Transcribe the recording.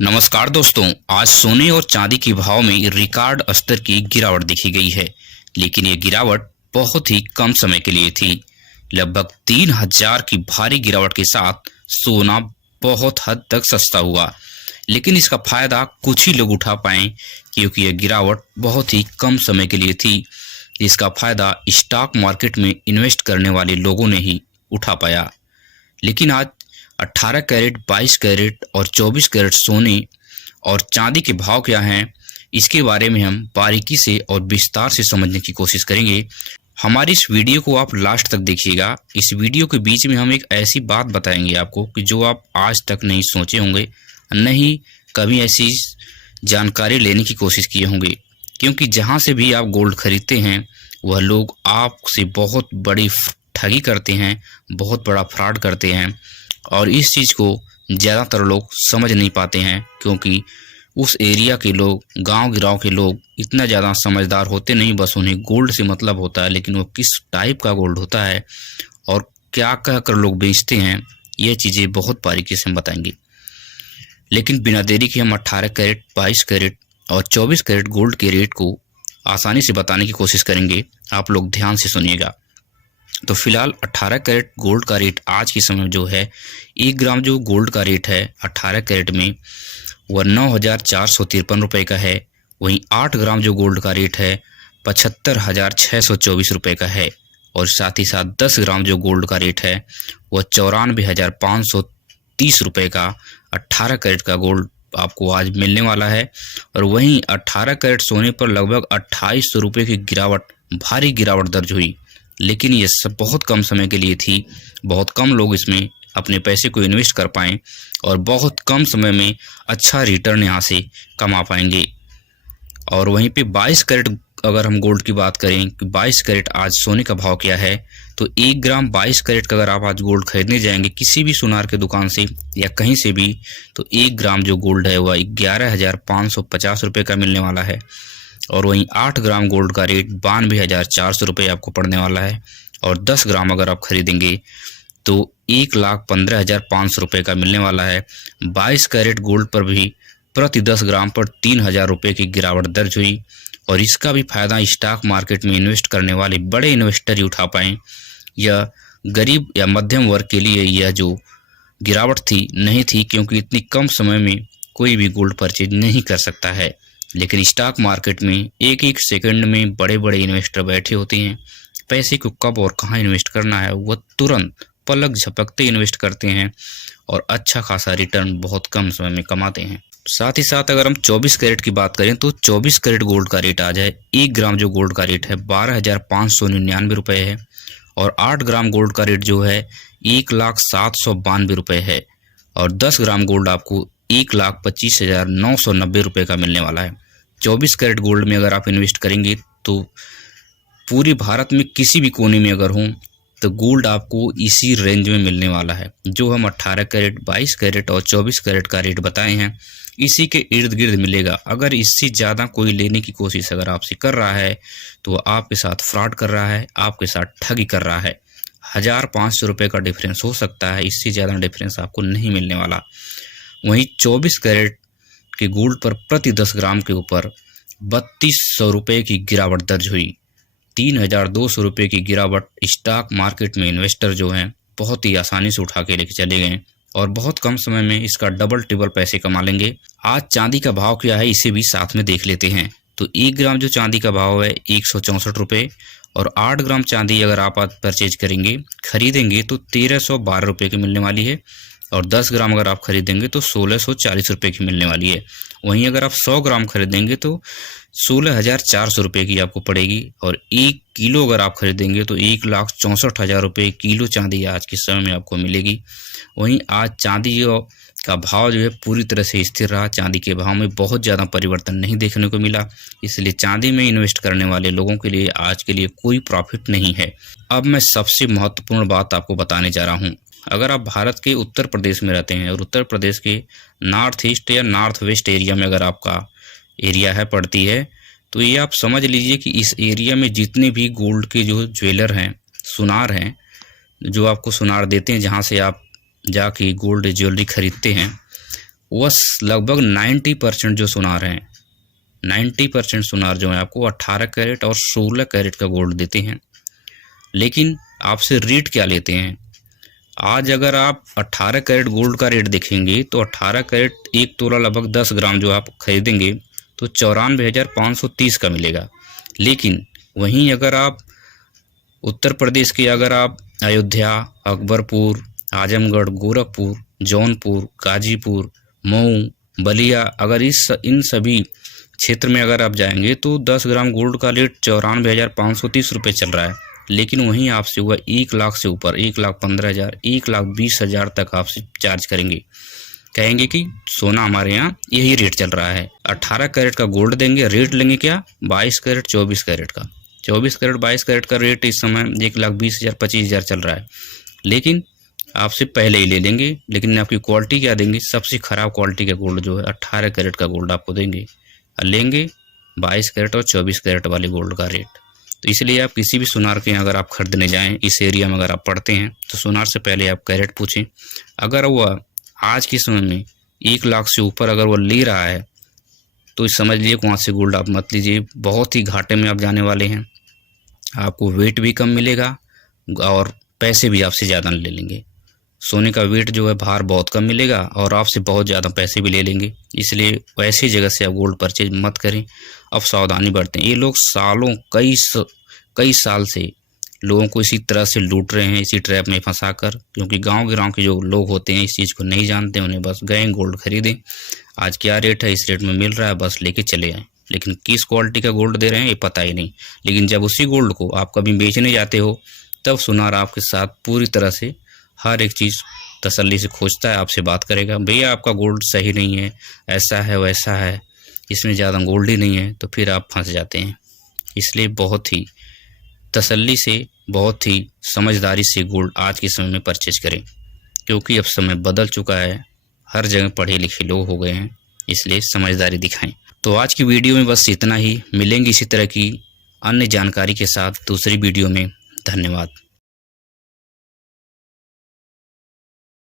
नमस्कार दोस्तों। आज सोने और चांदी के भाव में रिकॉर्ड स्तर की गिरावट देखी गई है, लेकिन ये गिरावट बहुत ही कम समय के लिए थी। लगभग 3000 की भारी गिरावट के साथ सोना बहुत हद तक सस्ता हुआ, लेकिन इसका फायदा कुछ ही लोग उठा पाए क्योंकि यह गिरावट बहुत ही कम समय के लिए थी। इसका फायदा स्टॉक मार्केट में इन्वेस्ट करने वाले लोगों ने ही उठा पाया। लेकिन आज 18 कैरेट, 22 कैरेट और 24 कैरेट सोने और चांदी के भाव क्या हैं, इसके बारे में हम बारीकी से और विस्तार से समझने की कोशिश करेंगे। हमारी इस वीडियो को आप लास्ट तक देखिएगा। इस वीडियो के बीच में हम एक ऐसी बात बताएंगे आपको कि जो आप आज तक नहीं सोचे होंगे, नहीं कभी ऐसी जानकारी लेने की कोशिश किए होंगे, क्योंकि जहां से भी आप गोल्ड खरीदते हैं वह लोग आपसे बहुत बड़ी ठगी करते हैं, बहुत बड़ा फ्रॉड करते हैं। और इस चीज़ को ज़्यादातर लोग समझ नहीं पाते हैं, क्योंकि उस एरिया के लोग, गांव गिराव के लोग इतना ज़्यादा समझदार होते नहीं। बस उन्हें गोल्ड से मतलब होता है, लेकिन वो किस टाइप का गोल्ड होता है और क्या कह कर लोग बेचते हैं, ये चीज़ें बहुत बारीकी से हम बताएंगे। लेकिन बिना देरी के हम 18 कैरेट, 22 कैरेट और 24 कैरेट गोल्ड के रेट को आसानी से बताने की कोशिश करेंगे। आप लोग ध्यान से सुनिएगा। तो फिलहाल 18 कैरेट गोल्ड का रेट आज के समय में जो है, 1 ग्राम जो गोल्ड का रेट है 18 कैरेट में वह 9453 रुपये का है। वहीं 8 ग्राम जो गोल्ड का रेट है 75,624 रुपये का है। और साथ ही साथ 10 ग्राम जो गोल्ड का रेट है वह 94,530 रुपये का 18 कैरेट का गोल्ड आपको आज मिलने वाला है। और वहीं 18 कैरेट सोने पर लगभग 2800 रुपये की गिरावट, भारी गिरावट दर्ज हुई। लेकिन ये सब बहुत कम समय के लिए थी। बहुत कम लोग इसमें अपने पैसे को इन्वेस्ट कर पाएँ और बहुत कम समय में अच्छा रिटर्न यहाँ से कमा पाएंगे। और वहीं पे 22 कैरेट अगर हम गोल्ड की बात करें कि 22 कैरेट आज सोने का भाव क्या है, तो 1 ग्राम 22 कैरेट का अगर आप आज गोल्ड खरीदने जाएंगे किसी भी सुनार के दुकान से या कहीं से भी, तो 1 ग्राम जो गोल्ड है वह 11,550 रुपये का मिलने वाला है। और वहीं 8 ग्राम गोल्ड का रेट 92,400 रुपये आपको पड़ने वाला है। और 10 ग्राम अगर आप खरीदेंगे तो 1,15,500 रुपये का मिलने वाला है। 22 कैरेट गोल्ड पर भी प्रति 10 ग्राम पर 3,000 रुपये की गिरावट दर्ज हुई। और इसका भी फायदा स्टॉक मार्केट में इन्वेस्ट करने वाले बड़े इन्वेस्टर ही उठा पाएँ। यह गरीब या मध्यम वर्ग के लिए यह जो गिरावट थी नहीं थी, क्योंकि इतनी कम समय में कोई भी गोल्ड परचेज नहीं कर सकता है। लेकिन स्टॉक मार्केट में एक एक सेकंड में बड़े बड़े इन्वेस्टर बैठे होते हैं। पैसे को कब और कहाँ इन्वेस्ट करना है वह तुरंत पलक झपकते इन्वेस्ट करते हैं और अच्छा खासा रिटर्न बहुत कम समय में कमाते हैं। साथ ही साथ अगर हम 24 कैरेट की बात करें तो 24 कैरेट गोल्ड का रेट आ जाए, 1 ग्राम जो गोल्ड का रेट है 12,599 रुपये है। और 8 ग्राम गोल्ड का रेट जो है 1,0792 रुपये है। और 10 ग्राम गोल्ड आपको 1,25,990 रुपये का मिलने वाला है। 24 कैरेट गोल्ड में अगर आप इन्वेस्ट करेंगे तो पूरे भारत में किसी भी कोने में अगर हों तो गोल्ड आपको इसी रेंज में मिलने वाला है। जो हम 18 कैरेट, 22 कैरेट और 24 कैरेट का रेट बताए हैं, इसी के इर्द गिर्द मिलेगा। अगर इससे ज़्यादा कोई लेने की कोशिश अगर आपसे कर रहा है तो वह आपके साथ फ्रॉड कर रहा है, आपके साथ ठगी कर रहा है। 1,500 रुपये का डिफरेंस हो सकता है, इससे ज़्यादा डिफरेंस आपको नहीं मिलने वाला। वहीं 24 कैरेट के गोल्ड पर प्रति 10 ग्राम के ऊपर 3,200 रुपये की गिरावट दर्ज हुई। 3,200 रुपये की गिरावट स्टॉक मार्केट में इन्वेस्टर जो हैं बहुत ही आसानी से उठा के लेके चले गए और बहुत कम समय में इसका डबल टिबल पैसे कमा लेंगे। आज चांदी का भाव क्या है इसे भी साथ में देख लेते हैं। तो 1 ग्राम जो चांदी का भाव है 164 रुपये। और 8 ग्राम चांदी अगर आप आज परचेज करेंगे, खरीदेंगे तो 1,312 रुपये की मिलने वाली है। और 10 ग्राम अगर आप खरीदेंगे तो 1,640 रुपये की मिलने वाली है। वहीं अगर आप 100 ग्राम खरीदेंगे तो 16,400 रुपये की आपको पड़ेगी। और 1 किलो अगर आप खरीदेंगे तो 1,64,000 रुपये किलो चांदी आज के समय में आपको मिलेगी। वहीं आज चांदी का भाव जो है पूरी तरह से स्थिर रहा। चांदी के भाव में बहुत ज़्यादा परिवर्तन नहीं देखने को मिला, इसलिए चांदी में इन्वेस्ट करने वाले लोगों के लिए आज के लिए कोई प्रॉफिट नहीं है। अब मैं सबसे महत्वपूर्ण बात आपको बताने जा रहा हूँ। अगर आप भारत के उत्तर प्रदेश में रहते हैं और उत्तर प्रदेश के नॉर्थ ईस्ट या नॉर्थ वेस्ट एरिया में अगर आपका एरिया है पड़ती है, तो ये आप समझ लीजिए कि इस एरिया में जितने भी गोल्ड के जो ज्वेलर हैं, सुनार हैं, जो आपको सुनार देते हैं, जहाँ से आप जाके गोल्ड ज्वेलरी खरीदते हैं, वह लगभग 90% जो सुनार हैं, 90% सुनार जो है आपको 18 कैरेट और 16 कैरेट का गोल्ड देते हैं। लेकिन आपसे रेट क्या लेते हैं? आज अगर आप 18 कैरेट गोल्ड का रेट देखेंगे तो 18 कैरेट 1 तोला लगभग 10 ग्राम जो आप खरीदेंगे तो 94,530 का मिलेगा। लेकिन वहीं अगर आप उत्तर प्रदेश के अगर आप अयोध्या, अकबरपुर, आजमगढ़, गोरखपुर, जौनपुर, गाजीपुर, मऊ, बलिया, अगर इन सभी क्षेत्र में अगर आप जाएंगे तो 10 ग्राम गोल्ड का रेट 94,530 रुपये चल रहा है। लेकिन वहीं आपसे हुआ 1 लाख से ऊपर 1,15,000, 1,20,000 तक आपसे चार्ज करेंगे। कहेंगे कि सोना हमारे यहाँ यही रेट चल रहा है। 18 कैरेट का गोल्ड देंगे, रेट लेंगे क्या? 22 कैरेट 24 कैरेट का। 24 कैरेट 22 कैरेट का रेट इस समय 1,20,000 25,000 चल रहा है। लेकिन आपसे पहले ही ले लेंगे। लेकिन आपकी क्वालिटी क्या देंगे? सबसे ख़राब क्वालिटी का गोल्ड जो है 18 कैरेट का गोल्ड आपको देंगे और लेंगे 22 कैरेट और 24 कैरेट वाले गोल्ड का रेट। तो इसलिए आप किसी भी सुनार के अगर आप खरीदने जाएं, इस एरिया में अगर आप पढ़ते हैं तो सुनार से पहले आप कैरेट पूछें। अगर वह आज के समय में 1 लाख से ऊपर अगर वो ले रहा है तो समझ लीजिए वहाँ से गोल्ड आप मत लीजिए, बहुत ही घाटे में आप जाने वाले हैं। आपको वेट भी कम मिलेगा और पैसे भी आपसे ज़्यादा ले लेंगे। सोने का वेट जो है भार बहुत कम मिलेगा और आपसे बहुत ज़्यादा पैसे भी ले लेंगे। इसलिए ऐसी जगह से आप गोल्ड परचेज मत करें। अब सावधानी बरतें। ये लोग सालों कई साल से लोगों को इसी तरह से लूट रहे हैं, इसी ट्रैप में फंसा कर, क्योंकि गांव के जो लोग होते हैं इस चीज़ को नहीं जानते। उन्हें बस गए गोल्ड खरीदें, आज क्या रेट है, इस रेट में मिल रहा है, बस लेके चले आए। लेकिन किस क्वालिटी का गोल्ड दे रहे हैं ये पता ही नहीं। लेकिन जब उसी गोल्ड को आप कभी बेचने जाते हो तब सुनार आपके साथ पूरी तरह से हर एक चीज़ तसल्ली से खोजता है, आपसे बात करेगा, भैया आपका गोल्ड सही नहीं है, ऐसा है वैसा है, इसमें ज़्यादा गोल्ड ही नहीं है, तो फिर आप फंस जाते हैं। इसलिए बहुत ही तसल्ली से, बहुत ही समझदारी से गोल्ड आज के समय में परचेज करें, क्योंकि अब समय बदल चुका है, हर जगह पढ़े लिखे लोग हो गए हैं। इसलिए समझदारी दिखाएं। तो आज की वीडियो में बस इतना ही। मिलेंगे इसी तरह की अन्य जानकारी के साथ दूसरी वीडियो में। धन्यवाद।